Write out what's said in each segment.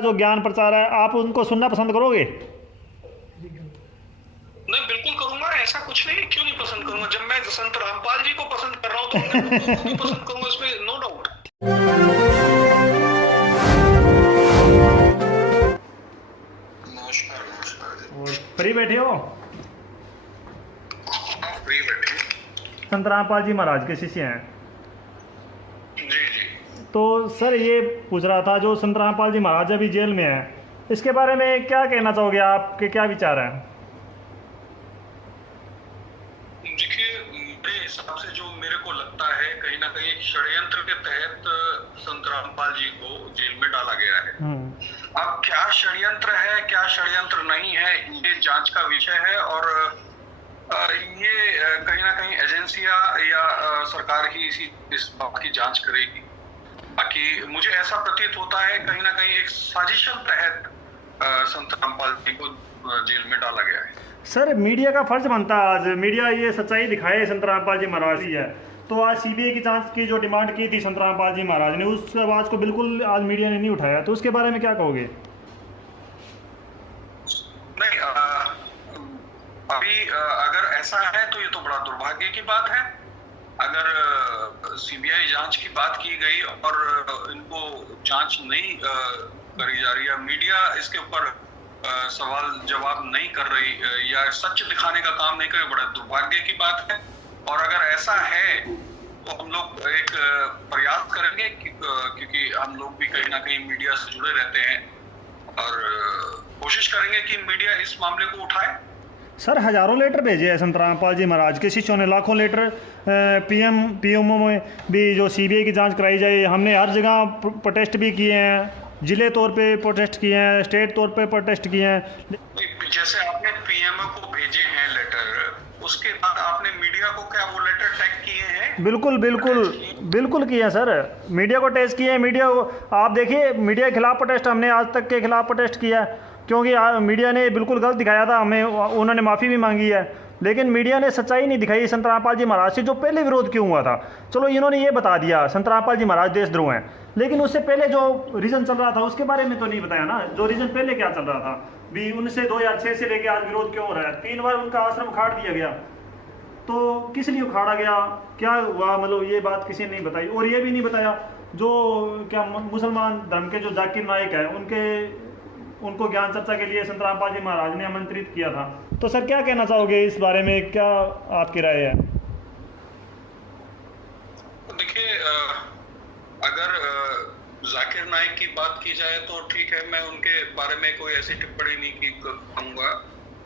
जो ज्ञान प्रचार है आप उनको सुनना पसंद करोगे? नहीं, बिल्कुल करूंगा। ऐसा कुछ नहीं, क्यों नहीं पसंद करूंगा। जब मैं संत रामपाल जी को पसंद कर रहा हूँ तो मैं उनको भी पसंद करूंगा, इसमें नो डाउट। नमस्कार नमस्कार। और फ्री बैठे हो? हाँ, फ्री बैठे। संत रामपाल जी महाराज के शिष्य हैं। जी जी। तो सर ये पूछ रहा था, जो संत रामपाल जी महाराज अभी जेल में है, इसके बारे में क्या कहना चाहोगे? आपके क्या विचार हैं? देखिए, मेरे हिसाब से जो मेरे को लगता है, कहीं ना कहीं एक षड्यंत्र के तहत संत रामपाल जी को जेल में डाला गया है। अब क्या षड्यंत्र है, क्या षड्यंत्र नहीं है, ये जांच का विषय है। और ये कहीं ना कहीं एजेंसियां या सरकार ही इस बात की जांच करेगी। बाकी मुझे ऐसा प्रतीत होता है कहीं ना कहीं एक साजिशन तहत संत रामपाल जी को जेल में डाला गया है। सर मीडिया का फर्ज बनता है, आज मीडिया ये सच्चाई दिखाए संत रामपाल जी महाराज ही है। तो आज सीबीआई की जांच की जो डिमांड की थी संत रामपाल जी महाराज ने, उस आवाज को बिल्कुल आज मीडिया ने नहीं उठाया, तो उसके बारे में क्या कहोगे? नहीं, अभी अगर ऐसा है तो ये तो बड़ा दुर्भाग्य की बात है। अगर सीबीआई जांच की बात की गई और इनको जांच नहीं करी जा रही है, मीडिया इसके ऊपर सवाल जवाब नहीं कर रही या सच दिखाने का काम नहीं कर रही, बड़ा दुर्भाग्य की बात है। और अगर ऐसा है तो हम लोग एक प्रयास करेंगे क्योंकि हम लोग भी कहीं ना कहीं मीडिया से जुड़े रहते हैं और कोशिश करेंगे कि मीडिया इस मामले को उठाए। सर हजारों लेटर भेजे हैं संत रामपाल जी महाराज के शिष्यों ने, लाखों लेटर पीएमओ में भी जो सीबीआई की जांच कराई जाए। हमने हर जगह प्रोटेस्ट भी किए हैं, जिले तौर पे प्रोटेस्ट किए हैं, स्टेट तौर पे प्रोटेस्ट किए हैं। जैसे आपने पीएमओ को भेजे हैं लेटर, उसके बाद आपने मीडिया को क्या वो लेटर टैग किए हैं? बिल्कुल बिल्कुल बिल्कुल किए हैं सर, मीडिया को टेस्ट किए हैं। मीडिया को आप देखिए, मीडिया के खिलाफ प्रोटेस्ट हमने आज तक के खिलाफ प्रोटेस्ट किया है, क्योंकि मीडिया ने बिल्कुल गलत दिखाया था हमें, उन्होंने माफ़ी भी मांगी है, लेकिन मीडिया ने सच्चाई नहीं दिखाई संत रामपाल जी महाराज से। जो पहले विरोध क्यों हुआ था, चलो इन्होंने ये बता दिया संत रामपाल जी महाराज देशद्रोह हैं, लेकिन उससे पहले जो रीजन चल रहा था उसके बारे में तो नहीं बताया ना। जो रीजन पहले क्या चल रहा था भी, उनसे 2006 से लेके आज विरोध क्यों हो रहा है? 3 बार उनका आश्रम उखाड़ दिया गया, तो किस लिए उखाड़ा गया, क्या हुआ, मतलब ये बात किसी ने नहीं बताई। और ये भी नहीं बताया जो क्या मुसलमान धर्म के जो जाकिर नाइक है, उनको ज्ञान चर्चा के लिए संत रामपाल जी महाराज ने आमंत्रित किया था। तो सर क्या कहना चाहोगे इस बारे में, क्या आपकी राय है? देखिए, अगर जाकिर नाइक की बात की जाए तो ठीक है, मैं उनके बारे में कोई ऐसी टिप्पणी नहीं करूंगा।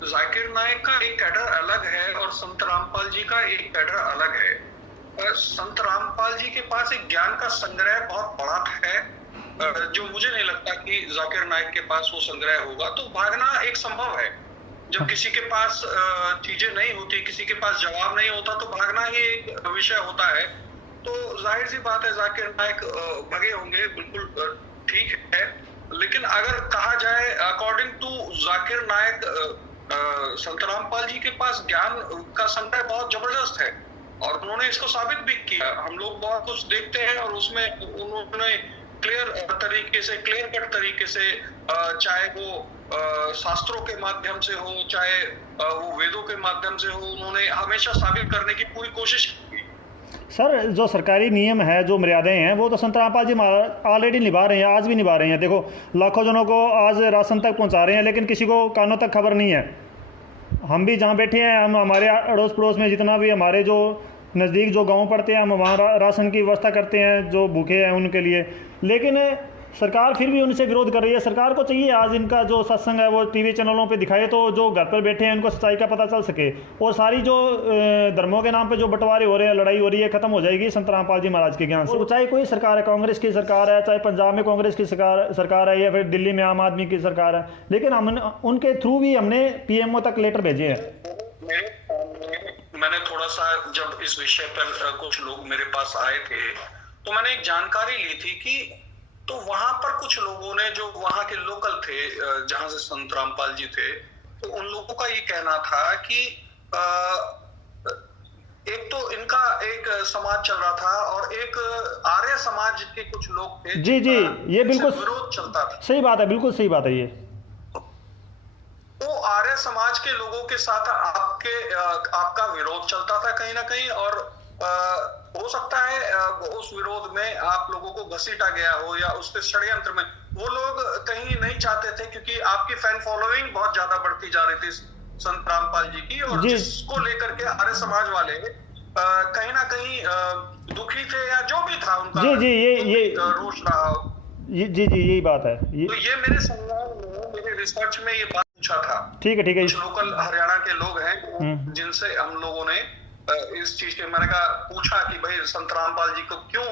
जाकिर नाइक का एक कैडर अलग है और संत रामपाल जी का एक कैडर अलग है। संत रामपाल जी के पास एक ज्ञान का संग्रह बहुत बड़ा है, जो मुझे नहीं लगता कि जाकिर नाइक के पास वो संग्रह होगा। तो भागना एक संभव है, जब किसी के पास चीजें नहीं होती, किसी के पास जवाब नहीं होता, तो भागना ही एक विषय होता है। तो जाहिर सी बात है जाकिर नाइक भगे होंगे, बिल्कुल ठीक है। लेकिन अगर कहा जाए अकॉर्डिंग टू जाकिर नाइक, संत रामपाल जी के पास ज्ञान का संग्रह बहुत जबरदस्त है और उन्होंने इसको साबित भी किया। हम लोग बहुत कुछ देखते हैं और उसमें उन्होंने क्लियर तरीके से, क्लियर कट तरीके से, चाहे वो शास्त्रों के माध्यम से हो, चाहे वो वेदों के माध्यम से हो, उन्होंने हमेशा साबित करने की पूरी कोशिश की। सर जो सरकारी नियम है, जो मर्यादाएं हैं, वो तो संत रामपाल जी ऑलरेडी निभा रहे हैं, आज भी निभा रहे हैं। देखो लाखों जनों को आज राशन तक पहुंचा रहे हैं, लेकिन किसी को कानों तक खबर नहीं है। हम भी जहाँ बैठे हैं, हम हमारे अड़ोस पड़ोस में जितना भी हमारे जो नज़दीक जो गांव पड़ते हैं, हम वहाँ राशन की व्यवस्था करते हैं जो भूखे हैं उनके लिए, लेकिन सरकार फिर भी उनसे विरोध कर रही है। सरकार को चाहिए आज इनका जो सत्संग है वो टीवी चैनलों पे दिखाए, तो जो घर पर बैठे हैं उनको सच्चाई का पता चल सके, और सारी जो धर्मों के नाम पे जो बंटवारे हो रहे हैं, लड़ाई हो रही है, खत्म हो जाएगी संत रामपाल जी महाराज के ज्ञान से। चाहे कोई सरकार है, कांग्रेस की सरकार है, चाहे पंजाब में कांग्रेस की सरकार है, या फिर दिल्ली में आम आदमी की सरकार है, लेकिन हम उनके थ्रू भी हमने पीएमओ तक लेटर भेजे हैं। मैंने थोड़ा सा जब इस विषय पर कुछ लोग मेरे पास आए थे तो मैंने एक जानकारी ली थी कि तो वहां पर कुछ लोगों ने, जो वहां के लोकल थे जहां से संत रामपाल जी थे, तो उन लोगों का ये कहना था कि एक तो इनका एक समाज चल रहा था और एक आर्य समाज के कुछ लोग थे जी जी, ये बिल्कुल विरोध चलता था। सही बात है, बिल्कुल सही बात है ये। तो आर्य समाज के लोगों के साथ आपका विरोध चलता था कहीं ना कहीं, और हो सकता है उस विरोध में आप लोगों को घसीटा गया हो या उसके षड्यंत्र में वो लोग कहीं नहीं चाहते थे, क्योंकि आपकी फैन फॉलोइंग बहुत ज्यादा बढ़ती जा रही थी संत रामपाल जी की, और जिसको लेकर के आर्य समाज वाले कहीं ना कहीं दुखी थे या जो भी था उनका जी जी, ये रोष रहा। जी जी, यही बात है तो ये मेरे संज्ञान में, मेरे रिसर्च में ये बात पूछा था। ठीक है ठीक है। कुछ लोकल हरियाणा के लोग हैं जिनसे हम लोगों ने इस चीज के मैंने कहा पूछा कि भाई संत रामपाल जी को क्यों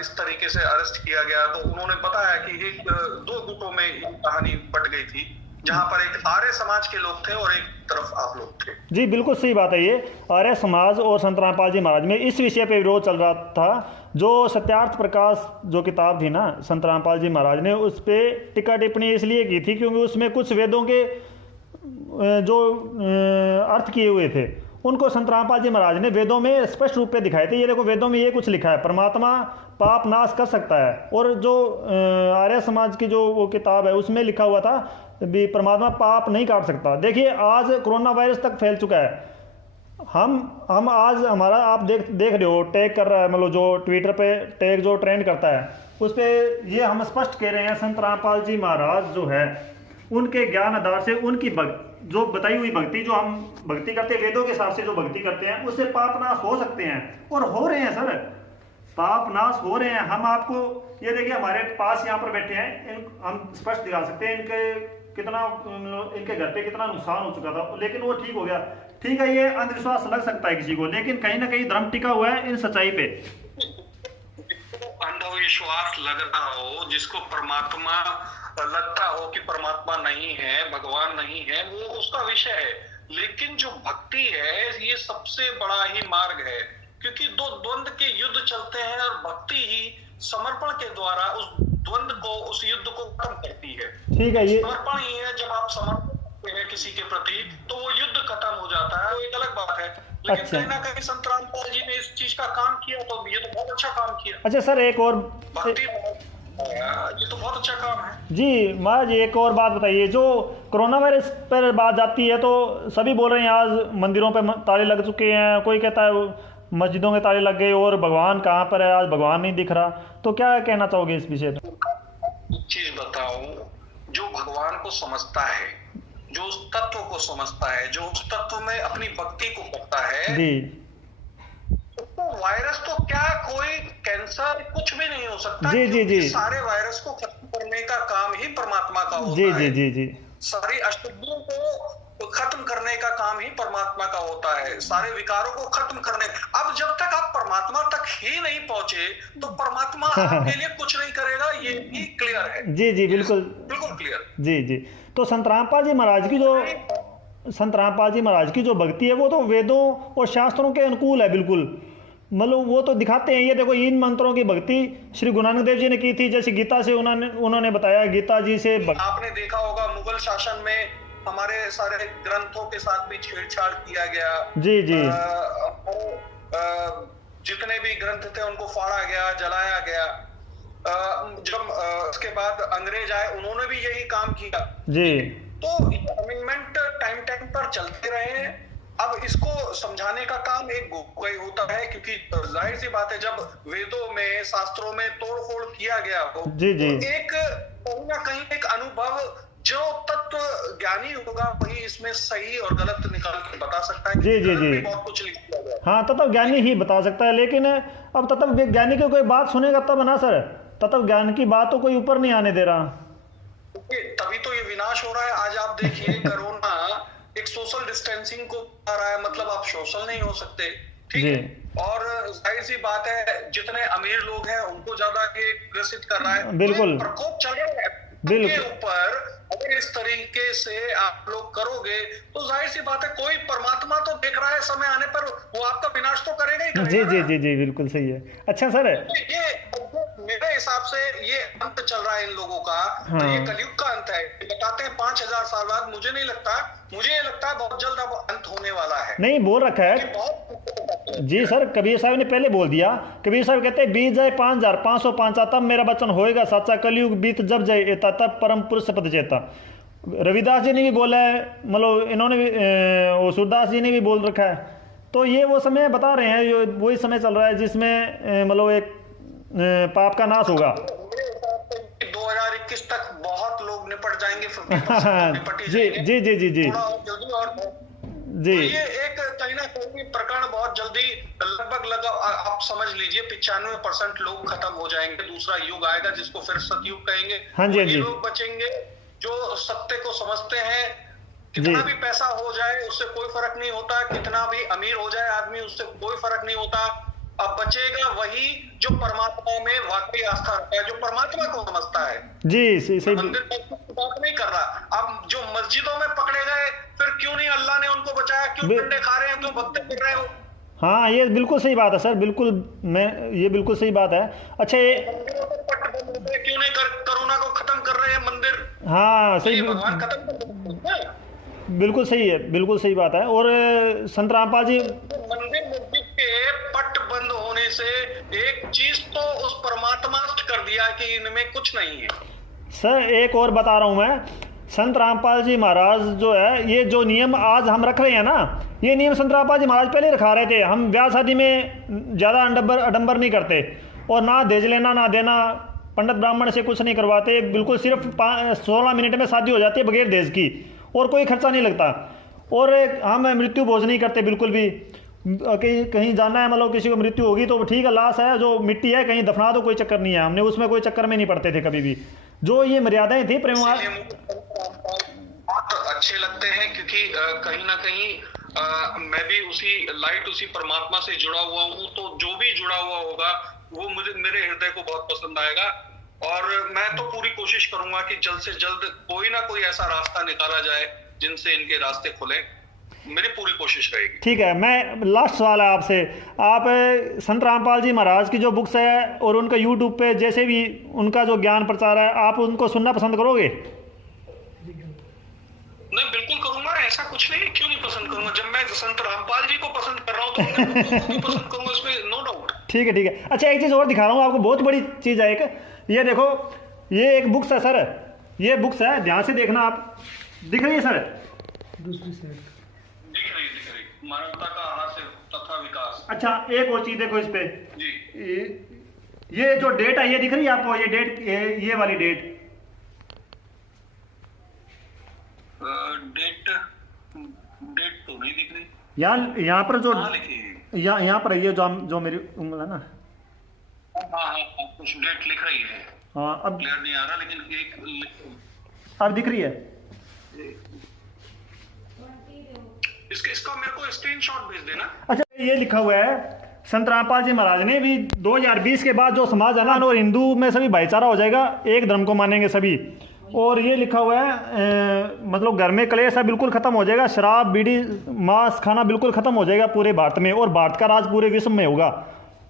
इस तरीके से अरेस्ट किया गया, तो उन्होंने बताया कि एक दो गुटों में ये कहानी बट गई थी, जहां पर एक आर्य समाज के लोग थे और एक तरफ आप लोग थे। जी बिल्कुल सही बात है, ये आर्य समाज और संत रामपाल जी महाराज में इस विषय पे विरोध चल रहा था। जो सत्यार्थ प्रकाश जो किताब थी ना संत रामपाल जी महाराज ने, उस पर टिक्का टिप्पणी इसलिए की थी क्योंकि उसमें कुछ वेदों के जो अर्थ किए हुए थे उनको संत रामपाल जी महाराज ने वेदों में स्पष्ट रूप पे दिखाए थे। ये देखो वेदों में ये कुछ लिखा है, परमात्मा पाप नाश कर सकता है, और जो आर्य समाज की जो वो किताब है उसमें लिखा हुआ था भी परमात्मा पाप नहीं काट सकता। देखिए आज कोरोना वायरस तक फैल चुका है, हम आज हमारा आप देख रहे हो टैग कर रहा है, मतलब जो ट्विटर पे टैग जो ट्रेंड करता है उस पर ये हम स्पष्ट कह रहे हैं संत रामपाल जी महाराज जो है उनके ज्ञान आधार से उनकी जो बताई हुई भक्ति, जो हम भक्ति करते हैं वेदों के हिसाब से जो भक्ति करते हैं उससे पाप नाश हो सकते हैं, और हो रहे हैं सर, पाप नाश हो रहे हैं। हम आपको ये देखिए हमारे पास यहाँ पर बैठे हैं, हम स्पष्ट दिखा सकते हैं इनके घर पे कितना नुकसान हो चुका था, लेकिन वो ठीक हो गया। ठीक है, ये अंधविश्वास लग सकता है किसी को, लेकिन कहीं ना कहीं धर्म टिका हुआ है इन सच्चाई पे। अंधविश्वास लग रहा हो, जिसको परमात्मा लगता हो कि परमात्मा नहीं है, भगवान नहीं है, वो उसका विषय है, लेकिन जो भक्ति है ये सबसे बड़ा ही मार्ग है, क्योंकि दो द्वंद के युद्ध चलते हैं और भक्ति ही समर्पण के द्वारा उस द्वंद को, उस युद्ध को खत्म करती है। ठीक है, ये समर्पण ही है, जब आप समर्पण करते हैं किसी के प्रति तो वो युद्ध खत्म हो जाता है, वो एक अलग बात है। लेकिन अच्छा, कहीं ना कहीं संत रामपाल जी ने इस चीज का काम किया, तो ये तो बहुत अच्छा काम किया। अच्छा सर, एक और भक्ति ये तो बहुत अच्छा काम है जी महाराज, एक और बात बताइए, जो कोरोना वायरस पर बात जाती है तो सभी बोल रहे हैं आज मंदिरों पर ताले लग चुके हैं, कोई कहता है मस्जिदों के ताले लग गए और भगवान कहाँ पर है, आज भगवान नहीं दिख रहा, तो क्या कहना चाहोगे इस विषय पे? एक चीज बताऊं, जो भगवान को समझता है, जो उस तत्व को समझता है, जो उस तत्व में अपनी भक्ति को करता है जी, तो वायरस तो क्या, कोई कैंसर कुछ भी नहीं हो सकता। जी जी जी, सारे वायरस को खत्म करने का काम ही परमात्मा का होता जी है। जी जी जी, सारी अशुद्धियों को खत्म करने का काम ही परमात्मा का होता है, सारे विकारों को खत्म करने। अब जब तक आप परमात्मा तक ही नहीं पहुंचे तो परमात्मा आपके लिए कुछ नहीं करेगा, ये भी क्लियर है। जी जी, बिल्कुल बिल्कुल क्लियर। जी जी, तो संत रामपाल जी महाराज की जो भक्ति है वो तो वेदों और शास्त्रों के अनुकूल है बिल्कुल, मतलब वो तो दिखाते हैं। ये देखो इन मंत्रों की भक्ति श्री गुरु नानक देव जी ने की थी, जैसे गीता से उन्होंने बताया, गीता जी से आपने देखा होगा मुगल शासन में हमारे सारे ग्रंथों के साथ भी छेड़छाड़ किया गया। जी जी, जितने भी ग्रंथ थे उनको फाड़ा गया, जलाया गया। जब उसके बाद अंग्रेज आए उन्होंने भी यही काम किया जी। तो अमेंडमेंट टाइम पर चलते रहे। अब इसको समझाने का काम एक कोई होता है, क्योंकि जाहिर सी बात है जब वेदों में शास्त्रों में तोड़फोड़ किया गया हो जी जी, तो एक कहीं ना कहीं एक अनुभव, जो तत्व ज्ञानी होगा वही इसमें सही और गलत निकाल के बता सकता है। जी जी जी, बहुत कुछ लिख दिया गया। हाँ, तत्व ज्ञानी ही बता सकता है, लेकिन अब तत्व ज्ञानी की कोई बात सुनेगा तब ना सर, तत्व ज्ञान की बात तो कोई ऊपर नहीं आने दे रहा। तभी तो ये विनाश हो रहा है। आज आप देखिए कोरोना एक सोशल डिस्टेंसिंग को आ रहा है, मतलब आप सोशल नहीं हो सकते, ठीक है। और जाहिर सी बात है जितने अमीर लोग हैं उनको ज्यादा ये ग्रसित कर रहा है। बिल्कुल, तो प्रकोप चल रहा है के ऊपर। अगर इस तरीके से आप लोग करोगे तो जाहिर सी बात है कोई परमात्मा तो देख रहा है, समय आने पर वो आपका विनाश तो करेगा ही करेगा। जी जी जी जी, बिल्कुल सही है। अच्छा सर, ये मेरे हिसाब से ये अंत चल रहा है इन लोगों का। हाँ, तो ये कलयुग का अंत है। बताते हैं 5000 साल बाद, मुझे नहीं लगता, मुझे ये लगता है बहुत जल्द अब अंत होने वाला है। नहीं बोल रखा है, बहुत जी सर, कबीर साहब ने पहले बोल दिया। कबीर साहब कहते हैं बीत जाए 5505 तब मेरा वचन होएगा सच्चा, कलयुग बीत जब जाए एता तब परम पुरुष पद चेता। रविदास जी ने भी बोला है, मतलब इन्होंने भी वो सूरदास जी ने भी बोल रखा है। तो ये वो समय बता रहे हैं, जो वही समय चल रहा है जिसमें मतलब एक पाप का नाश होगा। 2021 तक बहुत लोग निपट जाएंगे, जी जी जी जी जी जी। तो ये एक कहीं ना कहीं प्रकरण बहुत जल्दी लगभग आप समझ लीजिए 95% लोग खत्म हो जाएंगे। दूसरा युग आएगा जिसको फिर सतयुग कहेंगे। हाँ जी, हाँ जी। लोग बचेंगे जो सत्य को समझते हैं। कितना भी पैसा हो जाए उससे कोई फर्क नहीं होता, कितना भी अमीर हो जाए आदमी उससे कोई फर्क नहीं होता। अब बचेगा वही जो परमात्मा में वाकई आस्था रखता है, जो परमात्मा को समझता है। जी सही। मंदिर की बात नहीं कर रहा। अब जो मस्जिदों में पकड़े गए, फिर क्यों नहीं अल्लाह ने उनको बचाया? क्यों डंडे खा रहे हैं, क्यों भक्ति कर रहे हो? हाँ, ये बिल्कुल सही बात है सर, बिल्कुल ये बिल्कुल सही बात है। अच्छा, ये क्यों नहीं कोरोना को खत्म कर रहे हैं मंदिर? हाँ सही, भगवान खत्म कर रहे हैं। बिल्कुल सही है, बिल्कुल सही बात है। और संत रामपाल जी, मंदिर मस्जिद के पट बंद होने से एक चीज तो उस परमात्मा कर दिया कि इनमें कुछ नहीं है। सर एक और बता रहा हूँ मैं, संत रामपाल जी महाराज जो है, ये जो नियम आज हम रख रहे हैं ना, ये नियम संत रामपाल जी महाराज पहले रखा रहे थे। हम ब्याह शादी में ज़्यादा अडंबर नहीं करते, और ना दहेज लेना ना देना, पंडित ब्राह्मण से कुछ नहीं करवाते, बिल्कुल सिर्फ 16 मिनट में शादी हो जाती है बगैर दहेज की, और कोई खर्चा नहीं लगता। और हम मृत्यु भोज नहीं करते बिल्कुल भी। कहीं जाना है, मतलब किसी को मृत्यु होगी तो ठीक है, लाश है जो मिट्टी है कहीं दफना दो, कोई चक्कर नहीं है। हमने उसमें कोई चक्कर में नहीं पड़ते थे कभी भी। जो ये मर्यादाएं थी प्रेम बहुत अच्छे लगते हैं, क्योंकि कहीं ना कहीं मैं भी उसी परमात्मा से जुड़ा हुआ हूँ। तो जो भी जुड़ा हुआ होगा वो मेरे हृदय को बहुत पसंद आएगा। और मैं तो पूरी कोशिश करूंगा कि जल्द से जल्द कोई ना कोई ऐसा रास्ता निकाला जाए जिनसे इनके रास्ते खुले। मेरी पूरी कोशिश रहेगी। ठीक है, मैं लास्ट सवाल है आपसे। आप संत रामपाल जी महाराज की जो बुक्स है और उनका यूट्यूब पे जैसे भी उनका जो ज्ञान प्रचार है, आप उनको सुनना पसंद करोगे? नहीं, बिल्कुल करूंगा। ऐसा कुछ नहीं, क्यों नहीं पसंद करूंगा? जब मैं संत रामपाल जी को पसंद कर रहा हूँ तो उनको भी पसंद करूंगा, इसमें नो डाउट। ठीक है ठीक है। अच्छा, एक चीज़ और दिखा रहा हूँ आपको, बहुत बड़ी चीज़ है एक। ये देखो, ये एक बुक्स है सर, ये बुक्स है, ध्यान से देखना आप। दिख रही है सर? दूसरी साइड दिख रही। मानवता का हास्य तथा विकास। अच्छा, एक और चीज देखो इस पे जी। ये जो डेट है, ये दिख रही है आपको? ये डेट, ये वाली डेट, डेट तो नहीं दिख रही। यहाँ पर जो लिखी, यहाँ पर ये जो मेरी उंगल है ना, हाँ कुछ डेट लिख रही है। हाँ, अब क्लियर नहीं आ रहा, लेकिन एक अब दिख रही है। इसका मेरे को स्क्रीनशॉट भेज देना। अच्छा, ये लिखा हुआ है संत रामपाल जी महाराज ने भी 2020 के बाद जो समाज है ना, और हिंदू में सभी भाईचारा हो जाएगा, एक धर्म को मानेंगे सभी। और ये लिखा हुआ है मतलब घर में क्लेश है बिल्कुल खत्म हो जाएगा, शराब बीड़ी मांस खाना बिल्कुल खत्म हो जाएगा पूरे भारत में, और भारत का राज पूरे विश्व में होगा।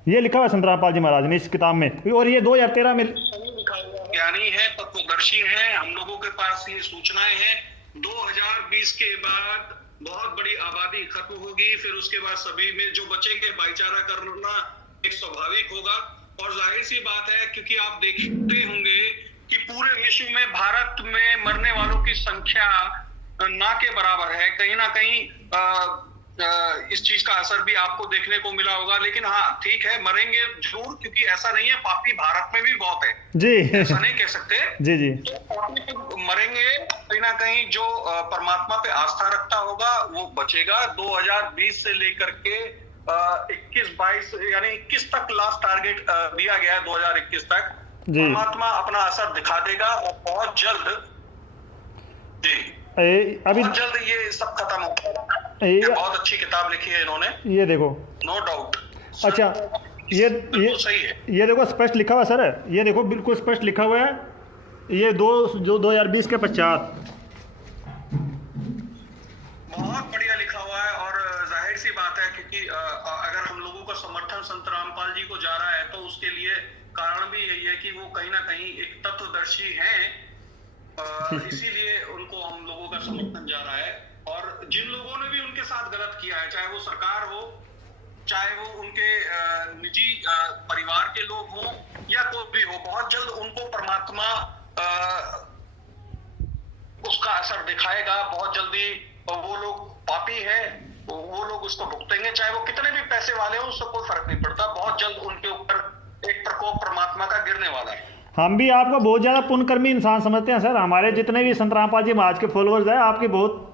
ये लिखा हुआ है संत रामपाल जी महाराज ने इस किताब में, और ये 2013 में। ज्ञानी है, तत्वदर्शी है, हम लोगों के पास ये सूचनाएं हैं। 2020 के बाद बहुत बड़ी आबादी खत्म होगी, फिर उसके बाद सभी में जो बचेंगे भाईचारा करना एक स्वाभाविक होगा। और जाहिर सी बात है, क्योंकि आप देखते होंगे कि पूरे विश्व में भारत में मरने वालों की संख्या ना के बराबर है। कहीं ना कहीं इस चीज का असर भी आपको देखने को मिला होगा। लेकिन हाँ, ठीक है, मरेंगे जरूर, क्योंकि ऐसा नहीं है, पापी भारत में भी बहुत है जी, ऐसा नहीं कह सकते। जी जी, तो पापी तो मरेंगे, कहीं ना कहीं जो परमात्मा पे आस्था रखता होगा वो बचेगा। 2020 से लेकर के 21-22 यानी 21 तक लास्ट टारगेट दिया गया है, 2021 तक परमात्मा अपना असर दिखा देगा। और बहुत जल्द जी, अभी बहुत जल्द ये सब खत्म होगा। ये बहुत अच्छी किताब लिखी है इन्होंने, ये देखो, नो डाउट। अच्छा, ये सही है। ये देखो स्पष्ट लिखा हुआ सर, ये देखो बिल्कुल स्पष्ट लिखा हुआ है। ये जो 2020 के पश्चात बहुत बढ़िया लिखा हुआ है। और जाहिर सी बात है, क्योंकि अगर हम लोगों का समर्थन संत रामपाल जी को जा रहा है तो उसके लिए कारण भी यही है कि वो कहीं ना कहीं एक तत्वदर्शी हैं। इसीलिए उनको हम लोगों का समर्थन जा रहा है। और जिन लोगों ने भी उनके साथ गलत किया है, चाहे वो सरकार हो, चाहे वो उनके निजी परिवार के लोग हों या कोई भी हो, बहुत जल्द उनको परमात्मा उसका असर दिखाएगा। बहुत जल्दी वो लोग पापी है, वो लोग उसको भुगतेंगे, चाहे वो कितने भी पैसे वाले हो, उससे कोई फर्क नहीं पड़ता। बहुत जल्द उनके ऊपर एक प्रकोप परमात्मा का गिरने वाला है। हम भी आपको बहुत ज़्यादा पुण्यकर्मी इंसान समझते हैं सर। हमारे जितने भी संत रामपाल जी महाराज के फॉलोअर्स हैं, आपकी बहुत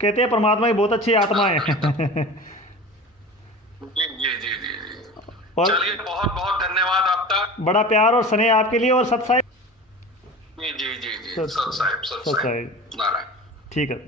कहते हैं परमात्मा की बहुत अच्छी आत्मा है। जी जी जी जी जी। और चलिए, बहुत बहुत धन्यवाद आपका। बड़ा प्यार और स्नेह आपके लिए। और सत साहिब, जी जी जी जी, सत सत साहिब, सत सत साहिब, साहिब, नारायण। ठीक है।